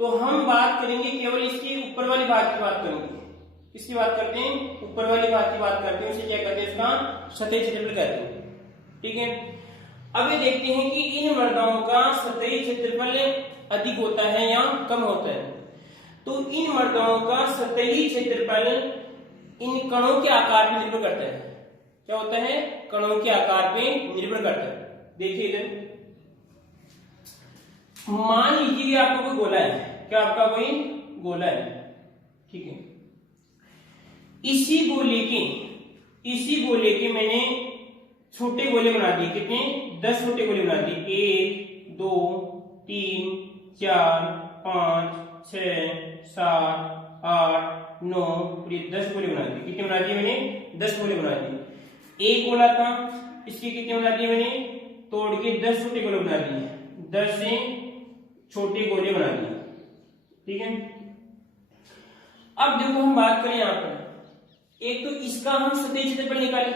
तो हम बात करेंगे केवल इसकी ऊपर वाली भाग की बात करेंगे। किसकी बात करते हैं, ऊपर वाली भाग की बात करते हैं, उसे क्या कहते हैं, इसका सतही क्षेत्रफल कहते हैं। ठीक है, अब ये देखते हैं कि इन मृदाओं का सतही क्षेत्रफल अधिक होता है या कम होता है। तो इन मृदाओं का सतही क्षेत्रफल इन कणों के आकार पर निर्भर करता है। क्या होता है? कणों के आकार पे निर्भर करता है। देखिए इधर मान लीजिए आपका कोई गोला है। क्या आपका कोई गोला है, ठीक है। इसी गोले के मैंने छोटे गोले बना दिए। कितने? 10 छोटे गोले बना दिए। 1 2 3 4 5 6 7 8 9 और ये 10 गोले बना दिए। कितने बना दिए मैंने? 10 गोले बना दिए। एक गोला था, इसके कितने बना दिए मैंने? तोड़ के 10 छोटे गोले बना दिए। 10 से छोटे गोले बना दिए, ठीक है। अब देखो हम बात करें यहां पर, एक तो इसका हम सतही क्षेत्रफल निकालें,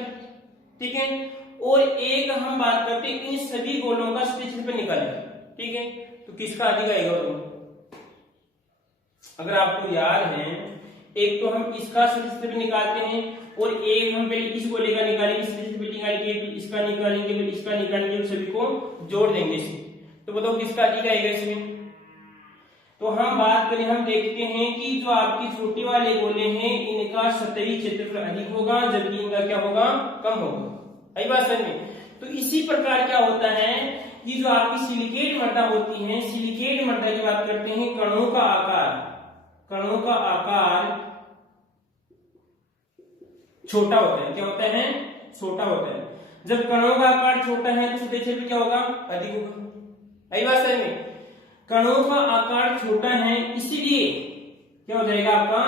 ठीक है, और एक हम बात करते हैं इन सभी गोलों का सतही क्षेत्रफल निकालें, ठीक है। तो किसका अधिक आएगा? अगर आपको याद है, एक तो हम इसका सतही क्षेत्रफल निकालते हैं और एक हम पहले इस गोले का निकालेंगे, सतही क्षेत्रफल निकालेंगे, फिर इसका निकालेंगे, फिर इसका निकालेंगे, सभी को जोड़ देंगे इसे। तो बताओ किसका अधिक आएगा इसमें? तो हम बात करें, हम देखते हैं कि जो आपकी छोटे वाले गोले हैं इनका सतही क्षेत्रफल अधिक होगा, जबकि इनका क्या होगा? कम होगा। आई बात समझ में? तो इसी प्रकार क्या होता है कि जो आपकी सिलिकेट मृदा होती है, सिलिकेट मृदा की बात करते हैं, कणों का आकार छोटा होता है। क्या होता है? छोटा होता है। जब कणों का आकार छोटा है तो सतही क्षेत्रफल क्या होगा? अधिक होगा। आई बात समझ में? कणों का आकार छोटा है, इसीलिए क्या हो जाएगा आपका?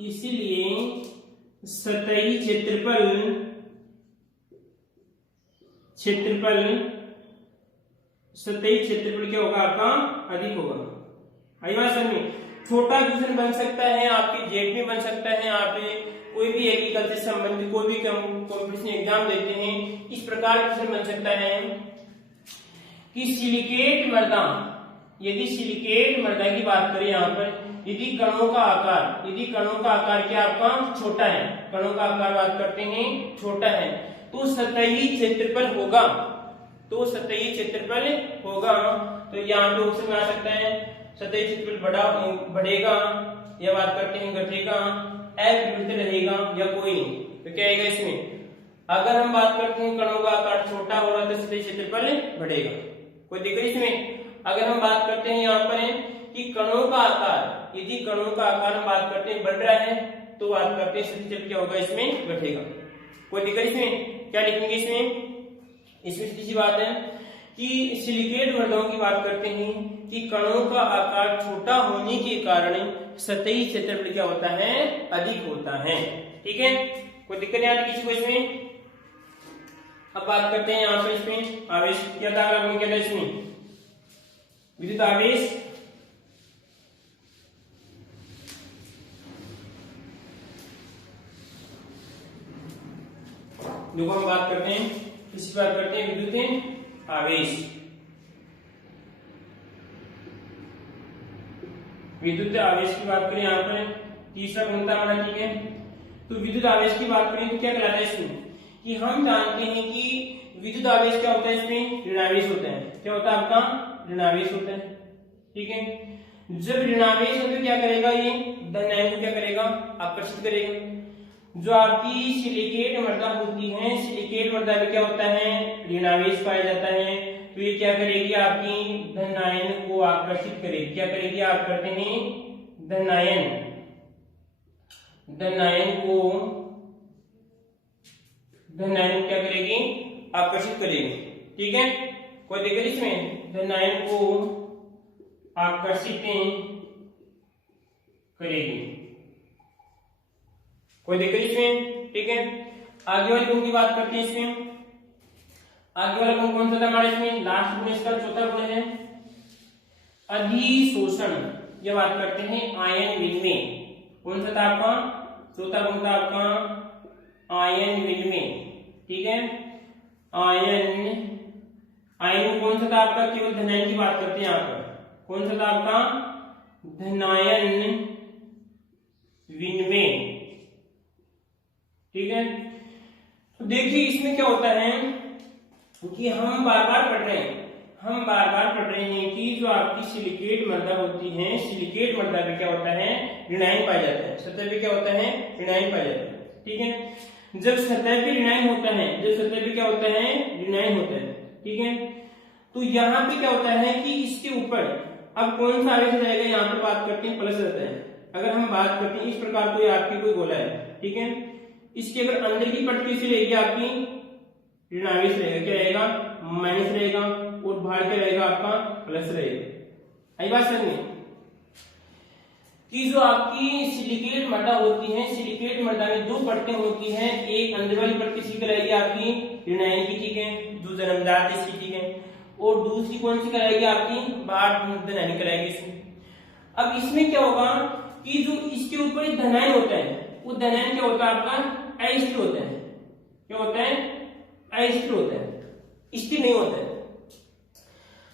इसीलिए सतही क्षेत्रफल क्या होगा आपका? अधिक होगा। आई बात समझ में? छोटा क्वेश्चन बन सकता है, आपके जेट में बन सकता है, आप कोई भी एग्रीकल्चर से संबंधित कोई भी कॉम्पिटिशन एग्जाम देते हैं, इस प्रकार क्वेश्चन बन सकता है कि सिलिकेट मृदा, यदि सिलिकेट मृदा की बात करें यहाँ पर, यदि कणों का आकार क्या आपका? छोटा है, कणों का आकार बात करते हैं छोटा है, तो सतही क्षेत्रफल होगा। तो यहाँ पे ऑप्शन आ सकता है सतही क्षेत्रफल बढ़ेगा, या बात करते हैं घटेगा, अविकृत रहेगा, या कोई नहीं। तो क्या आएगा इसमें? अगर हम बात करते हैं कणों का आकार छोटा हो रहा है तो सतही क्षेत्रफल बढ़ेगा, कोई दिक्कत इसमें। अगर हम बात करते हैं यहाँ पर कि कणों का आकार, यदि कणों का आकार हम बात करते हैं बढ़ रहा है, तो बात करते हैं सतही क्षेत्रफल क्या होगा? इसमें घटेगा, कोई दिक्कत इसमें। क्या लिखेंगे इसमें? इसमें सीधी सी बात है कि सिलिकेट मृदाओं की बात करते हैं कि कणों का आकार छोटा होने के कारण सतही क्षेत्रफल क्या होता है? अधिक होता है, ठीक है। कोई दिक्कत नहीं आती किसी को इसमें। अब बात करते हैं यहाँ पे इसमें आवेश क्या था, क्या था इसमें? विद्युत आवेश, देखो हम बात करते हैं, किसी बात करते हैं विद्युत आवेश। विद्युत आवेश की बात करें यहाँ पर, तीसरा गुण था हमारा, ठीक है। तो विद्युत आवेश की बात करें तो क्या कहलाता है इसमें? कि हम जानते हैं कि विद्युत आवेश क्या होता है? इसमें ऋणावेश होता है। क्या होता है आपका? ऋणावेश होता है, ठीक है। जब ऋणावेश होता है क्या करेगा? ये धनायन को क्या करेगा? आकर्षित करेगा। जो आपकी सिलिकेट मृदा होती है, सिलिकेट मृदा में क्या होता है? ऋणावेश पाया जाता है, तो ये क्या करेगी? आपकी धनायन को आकर्षित करेगी। क्या करेगी? आप करते हैं धनायन क्या करेगी? आकर्षित करेगी, ठीक है। कोई दिक्कत इसमें? धनायन को आकर्षित करेगी, कोई दिक्कत इसमें, ठीक है। आगे वाले गुण की बात करते हैं इसमें। आगे वाला गुण कौन सा था हमारे इसमें? लास्ट गुण इसका चौथा गुण है अधिशोषण। ये बात करते हैं आयन विनिमय। कौन सा था आपका? चौथा गुण था आपका आयन विनिमय, ठीक है। आयन कौन सा था आपका? केवल धनायन की बात करते हैं यहाँ पर। कौन सा था आपका? धनायन विनिमय, ठीक है। तो देखिए इसमें क्या होता है कि हम बार बार पढ़ रहे हैं कि जो आपकी सिलिकेट मृदा होती है, सिलिकेट मृदा पे क्या होता है? ऋणायन पाया जाता है। सतह पे क्या होता है? ऋणायन पाया जाता है। ठीक है। जब सतह पे ऋणायन होता है, जब सतह पे क्या होता है, ऋणायन होता है, ठीक है, तो यहाँ पे क्या होता है कि इसके ऊपर अब कौन सा आवेश रहेगा, यहाँ पर बात करते हैं प्लस रहता है। अगर हम बात करते हैं इस प्रकार कोई आपकी कोई गोला है, ठीक है, इसके अगर अंदर की पट्टी से रहेगी आपकी ऋणावेश रहेगा, क्या रहेगा, माइनस रहेगा, और बाहर क्या रहेगा आपका प्लस रहेगा। आई बात समझ में कि जो आपकी सिलिकेट मृदा होती है, सिलिकेट मृदा में दो परतें होती हैं, एक अंदर वाली परत किसी कहलाएगी आपकी ऋणायन की, ठीक है, जो जन्मजात है, ठीक है, और दूसरी कौन सी कहलाएगी आपकी बाहर धनायन कहलाएगी इसमें। अब इसमें क्या होगा कि जो इसके ऊपर धनायन होता है, वो धनायन क्या होता है आपका अस्थिर होता है, क्या होता है, अस्थिर होता है, स्थिर नहीं होता है।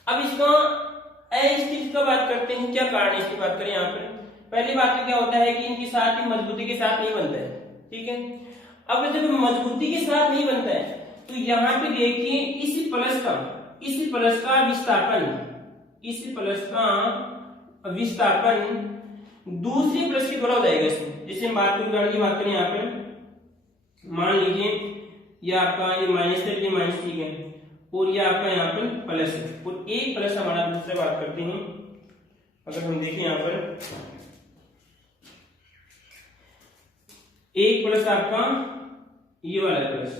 अब इसका अस्थिर का बात करते हैं, क्या कारण है इसकी बात करें यहाँ पर। पहली बात तो क्या होता है कि इनके साथ ही मजबूती के साथ नहीं बनता है, ठीक है। अब जब मजबूती के साथ नहीं बनता है तो यहाँ पे देखिए इस प्लस का विस्थापन, इस प्लस का विस्थापन दूसरी प्लस के द्वारा हो जाएगा इसमें। जैसे हम बात उदाहरण की बात करें यहाँ पर, मान लीजिए ये आपका ये माइनस है, ये माइनस, ठीक है, और ये आपका यहाँ पर प्लस है, और एक प्लस हमारा दूसरा बात करते हैं। अगर हम देखें यहाँ पर एक प्लस आपका ये वाला प्लस,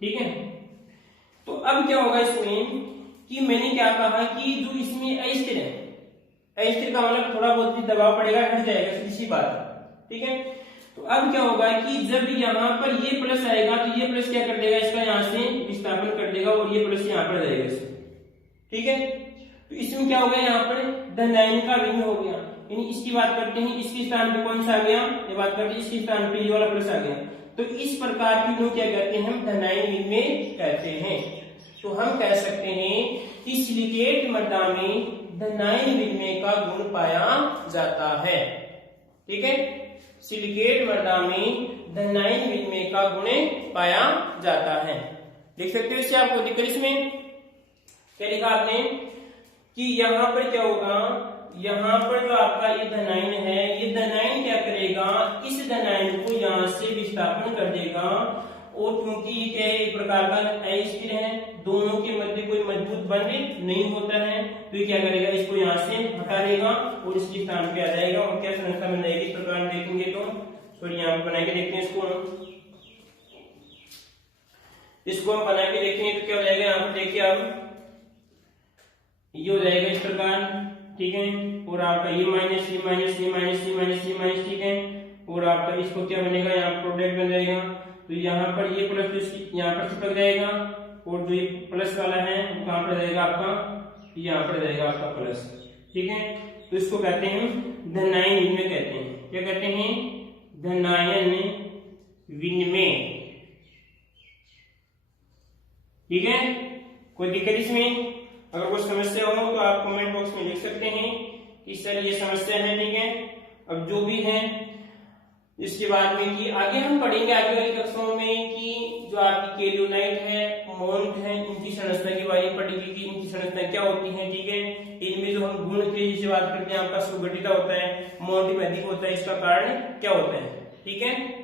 ठीक है, तो अब क्या होगा इसमें कि मैंने क्या कहा कि जो इसमें अस्थिर है, अस्थिर का मतलब थोड़ा बहुत भी दबाव पड़ेगा, हट जाएगा, सीधी बात है, ठीक है। तो अब क्या होगा कि जब यहाँ पर ये प्लस आएगा तो ये प्लस क्या कर देगा, इसका यहाँ से विस्थापन कर देगा, और ये प्लस यहाँ पर जाएगा इसमें, ठीक है। तो इसमें क्या हो गया, यहाँ पर धनायन का ऋण हो गया, यानी इसकी बात करते हैं, इसके स्थान पे कौन सा आ गया, ये बात करते हैं इसके स्थान पे ये वाला प्लस आ गया। तो इस प्रकार की लोग क्या कहते हैं, हम धनायन विनिमय कहते हैं। तो हम कह सकते हैं कि सिलिकेट मृदा में धनायन विनिमय का गुण पाया जाता है, ठीक है, सिलिकेट मृदा में धनायन विनिमय का गुण पाया जाता है। देख सकते हो इसे आपको दिक्कत, इसमें क्या लिखा आपने कि यहाँ पर क्या होगा, यहाँ पर जो आपका ये धनायन है, ये धनायन क्या करेगा, इस धनायन को यहाँ से विस्थापन कर देगा, और क्योंकि ये क्या है, एक प्रकार का अस्थिर है, दोनों के मध्य कोई मजबूत बंध नहीं होता है, तो ये क्या करेगा, इसको यहाँ से हटा देगा और इसके स्थान पे आ जाएगा, और क्या संरचना बन जाएगी, इस प्रकार देखेंगे तो सॉरी यहाँ पर बना के देखते हैं, इसको हम बना के देखेंगे तो क्या हो जाएगा, यहाँ पर देखिए अब ये हो जाएगा इस प्रकार, ठीक है, और आपका ये माइनस, ये माइनस, ये माइनस, ये माइनस, ये माइनस, ठीक है, और आपका इसको क्या बनेगा, यहाँ प्रोडक्ट बन जाएगा, तो यहाँ पर ये प्लस तो यहाँ पर चिपक जाएगा, और जो ये प्लस वाला है वो कहाँ पर जाएगा आपका, यहाँ पर जाएगा आपका प्लस, ठीक है। तो इसको कहते हैं धनायन विनिमय कहते हैं, क्या कहते हैं, धनायन विनिमय, ठीक है। कोई दिक्कत इसमें, अगर कोई समस्या हो तो आप कमेंट बॉक्स में लिख सकते हैं कि सर ये समस्या है, ठीक है। अब जो भी है इसके बाद में कि आगे हम पढ़ेंगे आगे वाली कक्षाओं में कि जो आपकी केल्विनाइट है, मोन्ट है, इनकी संरचना के बारे में पढ़ेंगे कि इनकी संरचना क्या होती है, ठीक है। इनमें जो हम गुण के जिसे बात करते हैं, आपका सुगठिता होता है, मोन्ट में अधिक होता है, इसका कारण क्या होता है, ठीक है।